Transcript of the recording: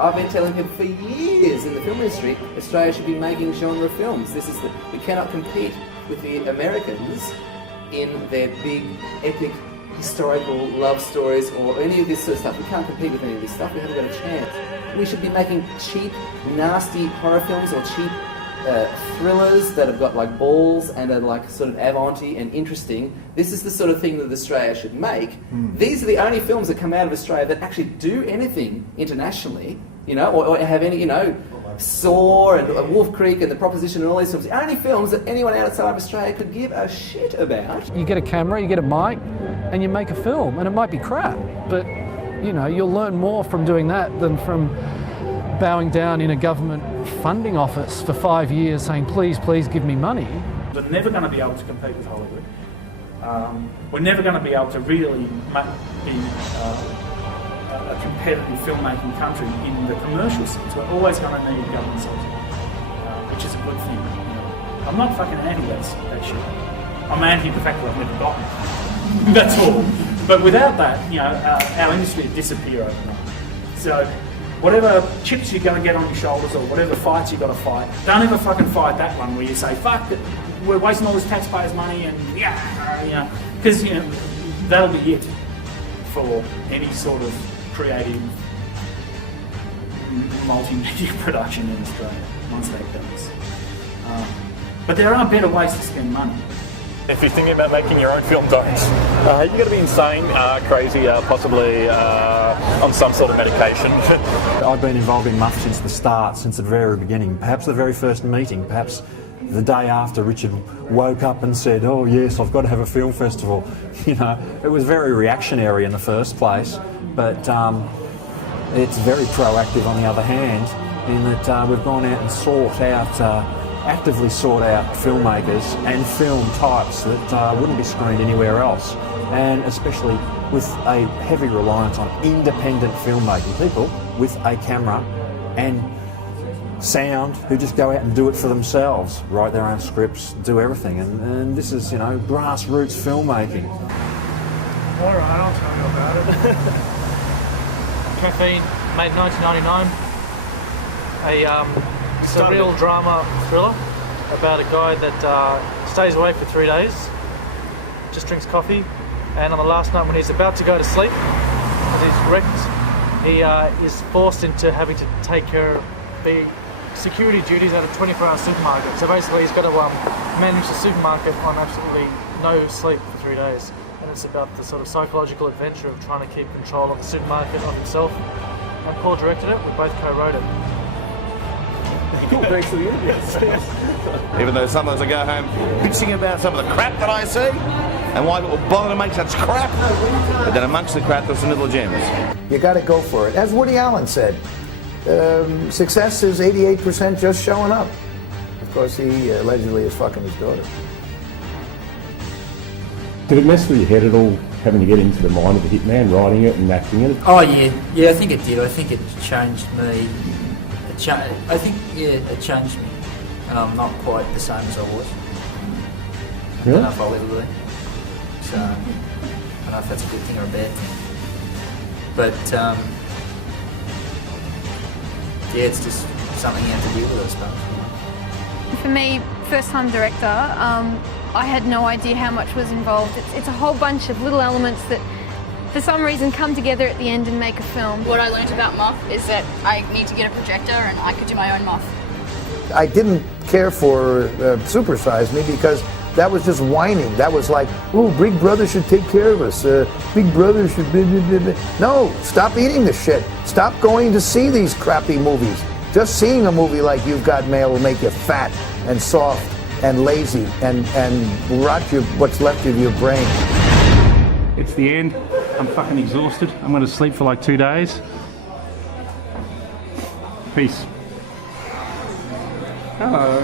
I've been telling people for years in the film industry, Australia should be making genre films. We cannot compete with the Americans in their big, epic, historical love stories or any of this sort of stuff. We can't compete with any of this stuff. We haven't got a chance. We should be making cheap, nasty horror films or cheap thrillers that have got like balls and are like sort of avant-y and interesting. This is the sort of thing that Australia should make. These are the only films that come out of Australia that actually do anything internationally, you know, or have any, you know, Saw and Wolf Creek and The Proposition and all these films. The only films that anyone outside of Australia could give a shit about. You get a camera, you get a mic, and you make a film, and it might be crap, but you know, you'll learn more from doing that than from bowing down in a government funding office for 5 years saying, please, please give me money. We're never going to be able to compete with Hollywood. We're never going to be able to really be a competitive filmmaking country in the commercial sense. We're always going to need government subsidy, which is a good thing. I'm not fucking anti that shit. I'm anti the fact that I've never gotten it. That's all. But without that, you know, our industry would disappear overnight. So whatever chips you're going to get on your shoulders or whatever fights you've got to fight, don't ever fucking fight that one where you say, fuck it, we're wasting all this taxpayers' money and yeah, you know, because, you know, that'll be it for any sort of creative multimedia production in Australia once that goes. But there are better ways to spend money. If you're thinking about making your own film, don't. You've got to be insane, crazy, possibly on some sort of medication. I've been involved in MUF since the start, since the very beginning. Perhaps the very first meeting, perhaps the day after Richard woke up and said, oh yes, I've got to have a film festival. You know, it was very reactionary in the first place, but it's very proactive on the other hand, in that we've gone out and actively sought out filmmakers and film types that wouldn't be screened anywhere else, and especially with a heavy reliance on independent filmmaking, people with a camera and sound who just go out and do it for themselves, write their own scripts, do everything, and this is, you know, grassroots filmmaking. All right, I'll tell you about it. Caffeine, made 1999. It's a real drama thriller about a guy that stays awake for 3 days, just drinks coffee, and on the last night when he's about to go to sleep, as he's wrecked, he is forced into having to take care of the security duties at a 24-hour supermarket. So basically he's got to manage the supermarket on absolutely no sleep for 3 days. And it's about the sort of psychological adventure of trying to keep control of the supermarket, of himself. And Paul directed it, we both co-wrote it. Cool, thanks for the interview. Even though sometimes I go home bitching about some of the crap that I see and why people bother to make such crap, but then amongst the crap there's some little gems. You got to go for it. As Woody Allen said, success is 88% just showing up. Of course, he allegedly is fucking his daughter. Did it mess with your head at all, having to get into the mind of the hitman, writing it and acting it? Oh yeah, I think it did. I think it changed me. It changed me, and I'm not quite the same as I was. Really? I don't know if I'll ever be. So, I don't know if that's a good thing or a bad thing. But, yeah, it's just something you have to deal with, I suppose. For me, first-time director, I had no idea how much was involved. It's a whole bunch of little elements that for some reason come together at the end and make a film. What I learned about muff is that I need to get a projector and I could do my own muff. I didn't care for Super Size Me because that was just whining. That was like, oh, Big Brother should take care of us. Big Brother should... Blah, blah, blah. No, stop eating the shit. Stop going to see these crappy movies. Just seeing a movie like You've Got Mail will make you fat and soft and lazy and rot what's left of your brain. It's the end. I'm fucking exhausted. I'm going to sleep for like 2 days. Peace. Hello.